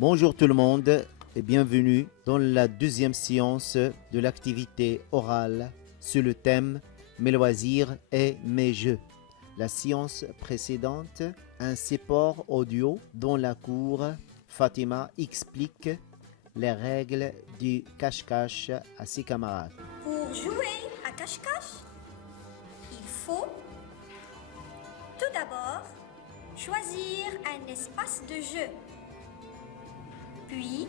Bonjour tout le monde et bienvenue dans la deuxième séance de l'activité orale sur le thème mes loisirs et mes jeux. La séance précédente, un support audio dans la cour, Fatima explique les règles du cache-cache à ses camarades. Pour jouer à cache-cache, il faut tout d'abord choisir un espace de jeu, puis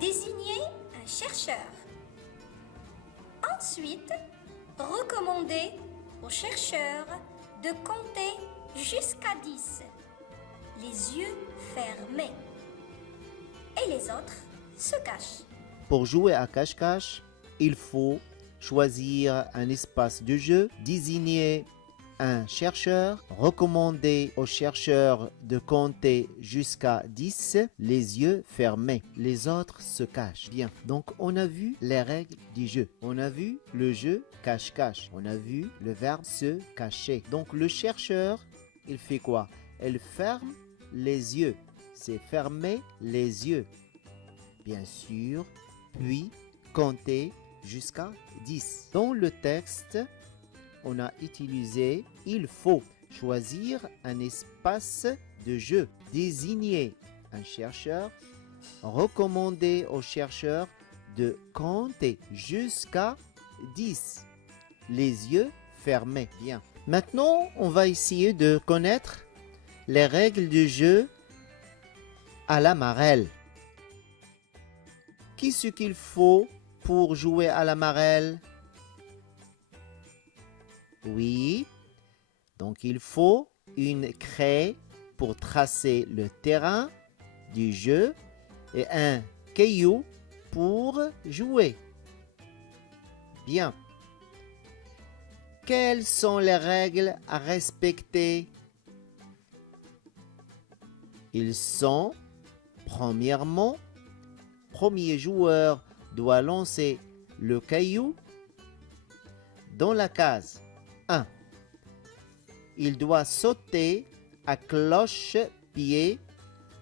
désigner un chercheur. Ensuite, recommander au chercheur de compter jusqu'à 10, les yeux fermés, et les autres se cachent. Pour jouer à cache-cache, il faut choisir un espace de jeu, désigner un chercheur, recommander au chercheur de compter jusqu'à 10, les yeux fermés. Les autres se cachent. Bien, donc on a vu les règles du jeu. On a vu le jeu cache-cache. On a vu le verbe se cacher. Donc le chercheur, il fait quoi? Il ferme les yeux. C'est fermer les yeux. Bien sûr, puis compter jusqu'à 10. Dans le texte, on a utilisé « il faut » choisir un espace de jeu, désigner un chercheur, recommander au chercheur de compter jusqu'à 10, les yeux fermés. Bien. Maintenant, on va essayer de connaître les règles du jeu à la marelle. Qu'est-ce qu'il faut pour jouer à la marelle? Oui, donc il faut une craie pour tracer le terrain du jeu et un caillou pour jouer. Bien. Quelles sont les règles à respecter? Ils sont, premièrement, premier joueur doit lancer le caillou dans la case 1. Il doit sauter à cloche-pied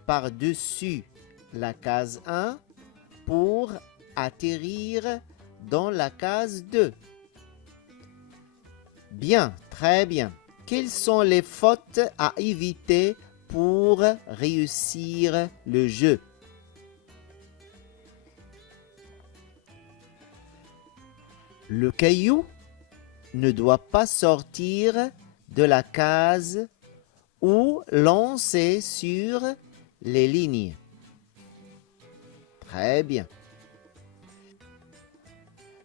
par-dessus la case 1 pour atterrir dans la case 2. Bien, très bien. Quelles sont les fautes à éviter pour réussir le jeu? Le caillou ne doit pas sortir de la case ou lancer sur les lignes. Très bien.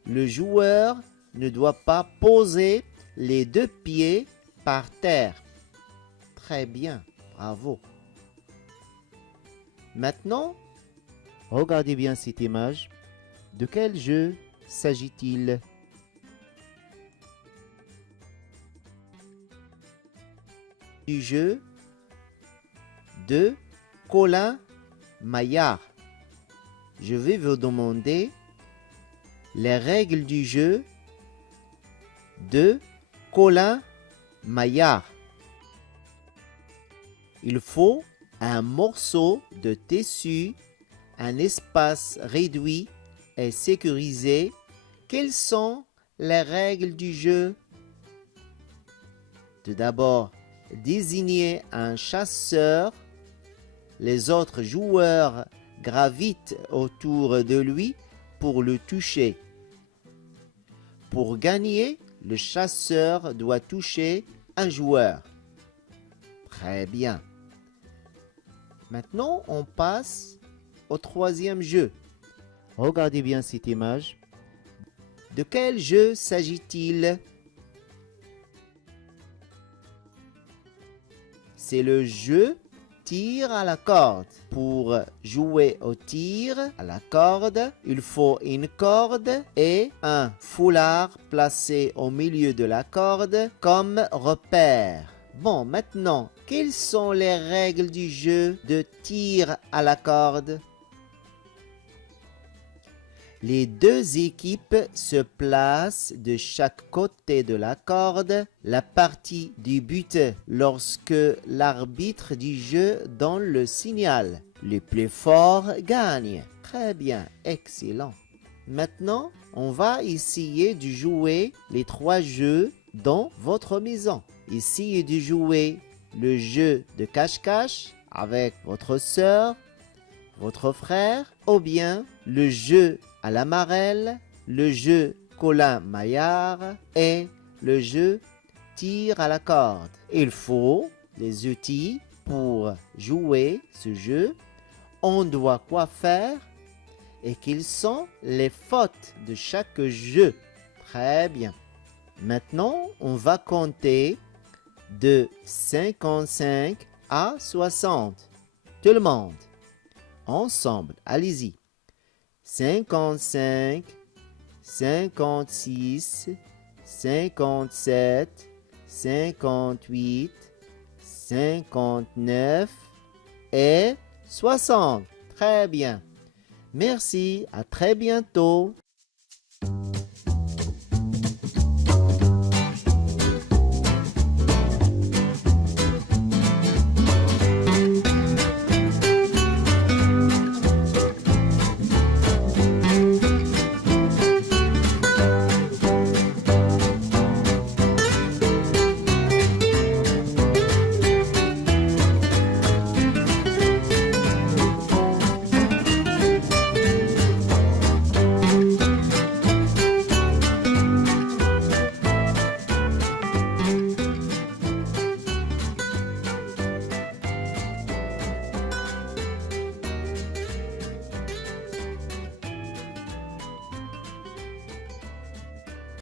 Le joueur ne doit pas poser les deux pieds par terre. Très bien, bravo. Maintenant, regardez bien cette image. De quel jeu s'agit-il? Du jeu de Colin Maillard. Je vais vous demander les règles du jeu de Colin Maillard. Il faut un morceau de tissu, un espace réduit et sécurisé. Quelles sont les règles du jeu? Tout d'abord, désigner un chasseur. Les autres joueurs gravitent autour de lui pour le toucher. Pour gagner, le chasseur doit toucher un joueur. Très bien. Maintenant, on passe au troisième jeu. Regardez bien cette image. De quel jeu s'agit-il? C'est le jeu tir à la corde. Pour jouer au tir à la corde, il faut une corde et un foulard placé au milieu de la corde comme repère. Bon, maintenant, quelles sont les règles du jeu de tir à la corde? Les deux équipes se placent de chaque côté de la corde. La partie débute lorsque l'arbitre du jeu donne le signal. Le plus fort gagne. Très bien, excellent. Maintenant, on va essayer de jouer les 3 jeux dans votre maison. Essayez de jouer le jeu de cache-cache avec votre sœur, votre frère, ou bien le jeu à la marelle, le jeu Colin-Maillard et le jeu tir à la corde. Il faut des outils pour jouer ce jeu. On doit quoi faire et quelles sont les fautes de chaque jeu. Très bien. Maintenant, on va compter de 55 à 60. Tout le monde. Ensemble, allez-y. 55, 56, 57, 58, 59 et 60. Très bien. Merci, à très bientôt.